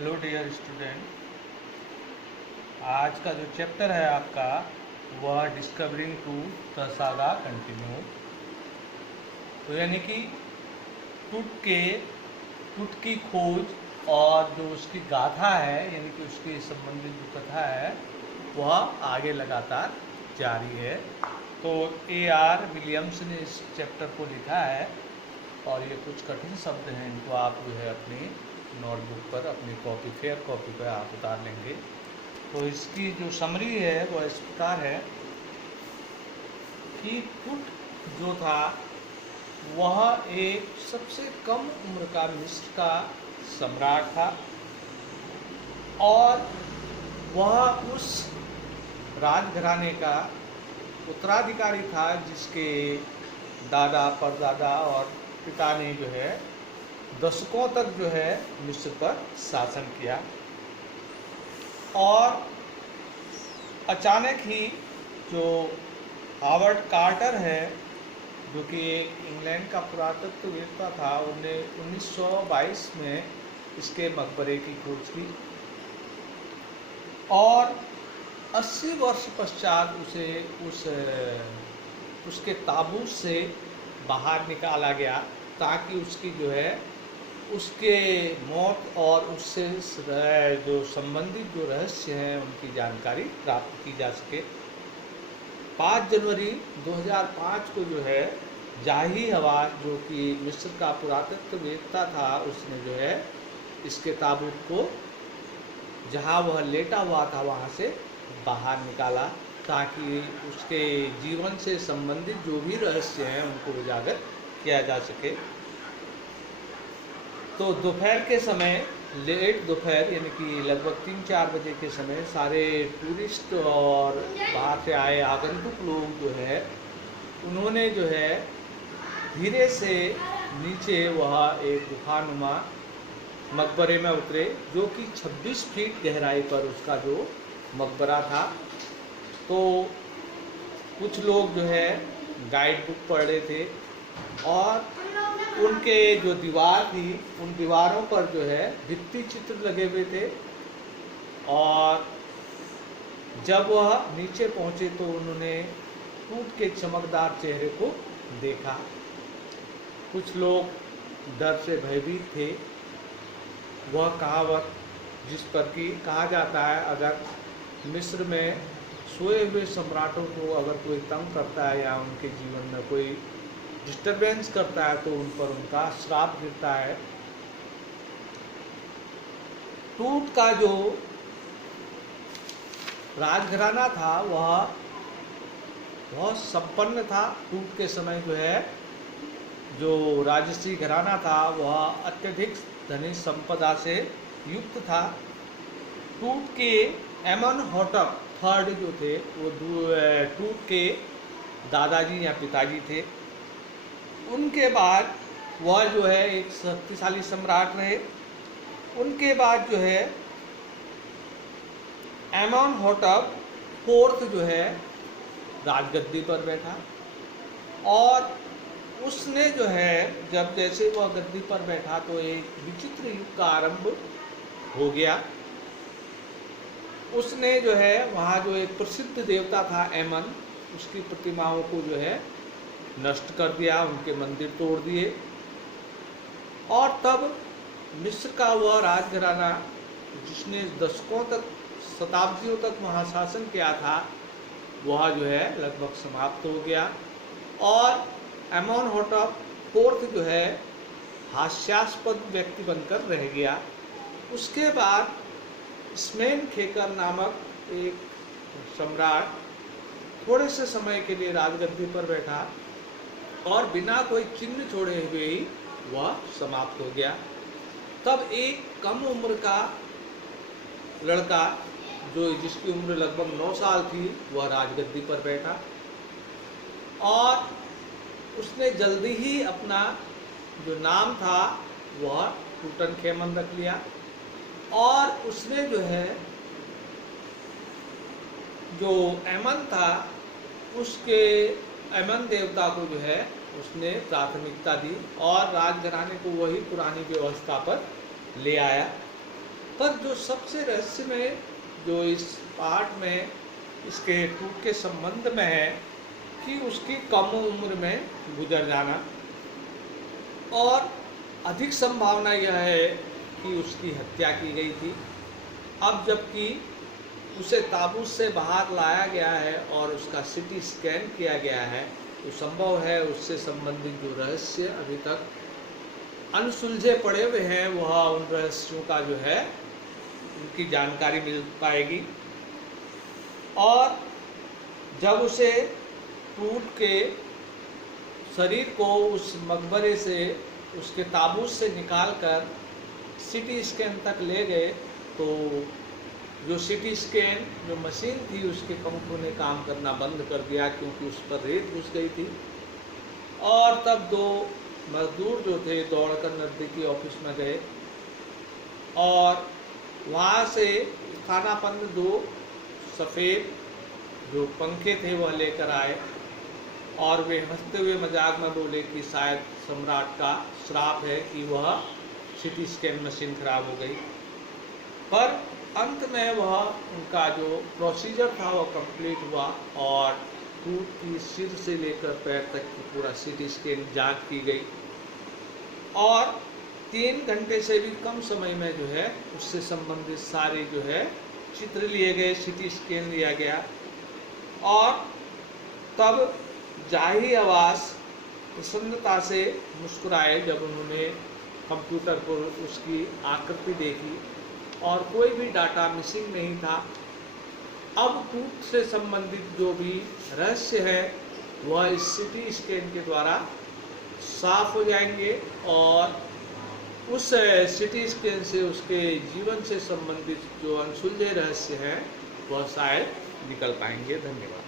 Hello dear student, आज का जो चैप्टर है आपका वह discovering to the saga continue. तो यानी कि टूट की खोज और जो उसकी गाथा है यानी कि उसकी संबंधित जो कथा है वह आगे लगातार जारी है। तो A.R. विलियम्स ने इस चैप्टर को लिखा है और ये कुछ कठिन शब्द हैं, इनको आप जो है अपनी नोटबुक पर, अपनी फेयर कॉपी पर आप उतार लेंगे। तो इसकी जो समरी है वह इस प्रकार है कि टूट जो था वह एक सबसे कम उम्र का मिस्र का सम्राट था और वह उस राजघराने का उत्तराधिकारी था जिसके दादा परदादा और पिता ने जो है दशकों तक जो है मिस्र पर शासन किया। और अचानक ही जो हावर्ड कार्टर है, जो कि एक इंग्लैंड का पुरातत्ववेत्ता था, उन्होंने 1922 में इसके मकबरे की खोज की और 80 वर्ष पश्चात उसे उसके ताबूत से बाहर निकाला गया ताकि उसकी जो है उसके मौत और उससे जो संबंधित जो रहस्य हैं उनकी जानकारी प्राप्त की जा सके। 5 जनवरी 2005 को जो है जाही हवाज, जो कि मिस्र का पुरातत्ववेत्ता था, उसने जो है इसके ताबूत को जहां वह लेटा हुआ था वहां से बाहर निकाला ताकि उसके जीवन से संबंधित जो भी रहस्य हैं उनको उजागर किया जा सके। तो दोपहर के समय, लेट दोपहर यानी कि लगभग 3-4 बजे के समय, सारे टूरिस्ट और बाहर से आए आगंतुक लोग जो है उन्होंने जो है धीरे से नीचे वह एक गुफानुमा मकबरे में उतरे, जो कि 26 फीट गहराई पर उसका जो मकबरा था। तो कुछ लोग जो है गाइड बुक पढ़ रहे थे और उनके जो दीवार थी उन दीवारों पर जो है भित्ति चित्र लगे हुए थे। और जब वह नीचे पहुंचे तो उन्होंने टूट के चमकदार चेहरे को देखा। कुछ लोग डर से भयभीत थे। वह कहावत जिस पर कि कहा जाता है, अगर मिस्र में सोए हुए सम्राटों को अगर कोई तंग करता है या उनके जीवन में कोई डिस्टरबेंस करता है तो उन पर उनका श्राप गिरता है। टूट का जो राजघराना था वह बहुत संपन्न था। टूट के समय जो है जो राजसी घराना था वह अत्यधिक धनी संपदा से युक्त था। टूट के एमनहोटेप III जो थे वो टूट के दादाजी या पिताजी थे। उनके बाद वह जो है एक शक्तिशाली सम्राट रहे। उनके बाद जो है एमनहोटेप IV जो है राजगद्दी पर बैठा और उसने जो है जब जैसे वह गद्दी पर बैठा तो एक विचित्र युग का आरंभ हो गया। उसने जो है वहाँ जो एक प्रसिद्ध देवता था एमन, उसकी प्रतिमाओं को जो है नष्ट कर दिया, उनके मंदिर तोड़ दिए। और तब मिस्र का वह राजघराना जिसने दशकों तक, शताब्दियों तक वहाँ शासन किया था, वह जो है लगभग समाप्त हो गया और एमनहोटेप IV जो है हास्यास्पद व्यक्ति बनकर रह गया। उसके बाद स्मेनखेकर नामक एक सम्राट थोड़े से समय के लिए राजगद्दी पर बैठा और बिना कोई चिन्ह छोड़े हुए ही वह समाप्त हो गया। तब एक कम उम्र का लड़का जिसकी उम्र लगभग 9 साल थी वह राजगद्दी पर बैठा और उसने जल्दी ही अपना जो नाम था वह टूटनखेमन रख लिया। और उसने जो है जो एमन था उसके एमन देवता को जो है उसने प्राथमिकता दी और राजघराने को वही पुरानी व्यवस्था पर ले आया। पर जो सबसे रहस्यमय जो इस पार्ट में इसके टूट के संबंध में है कि उसकी कम उम्र में गुजर जाना, और अधिक संभावना यह है कि उसकी हत्या की गई थी। अब जबकि उसे ताबूत से बाहर लाया गया है और उसका सीटी स्कैन किया गया है, तो संभव है उससे संबंधित जो रहस्य अभी तक अनसुलझे पड़े हुए हैं, वह उन रहस्यों का जो है उनकी जानकारी मिल पाएगी। और जब उसे टूट के शरीर को उस मकबरे से, उसके ताबूत से निकालकर सीटी स्कैन तक ले गए, तो जो सीटी स्कैन जो मशीन थी उसके पंखों ने काम करना बंद कर दिया, क्योंकि उस पर रेत घुस गई थी। और तब दो मजदूर जो थे दौड़कर नज़दीकी ऑफिस में गए और वहाँ से खानापन्न दो सफ़ेद जो पंखे थे वह लेकर आए, और वे हंसते हुए मजाक में बोले कि शायद सम्राट का श्राप है कि वह सीटी स्कैन मशीन खराब हो गई। पर अंत में वह उनका जो प्रोसीजर था वह कंप्लीट हुआ और टूट की सिर से लेकर पैर तक की पूरा सीटी स्कैन जांच की गई, और 3 घंटे से भी कम समय में जो है उससे संबंधित सारे जो है चित्र लिए गए, सीटी स्कैन लिया गया। और तब जाही आवास प्रसन्नता से मुस्कुराए जब उन्होंने कंप्यूटर पर उसकी आकृति देखी और कोई भी डाटा मिसिंग नहीं था। अब टूट से संबंधित जो भी रहस्य है वह इस सीटी स्कैन के द्वारा साफ हो जाएंगे, और उस सीटी स्कैन से उसके जीवन से संबंधित जो अनसुलझे रहस्य हैं वह शायद निकल पाएंगे। धन्यवाद।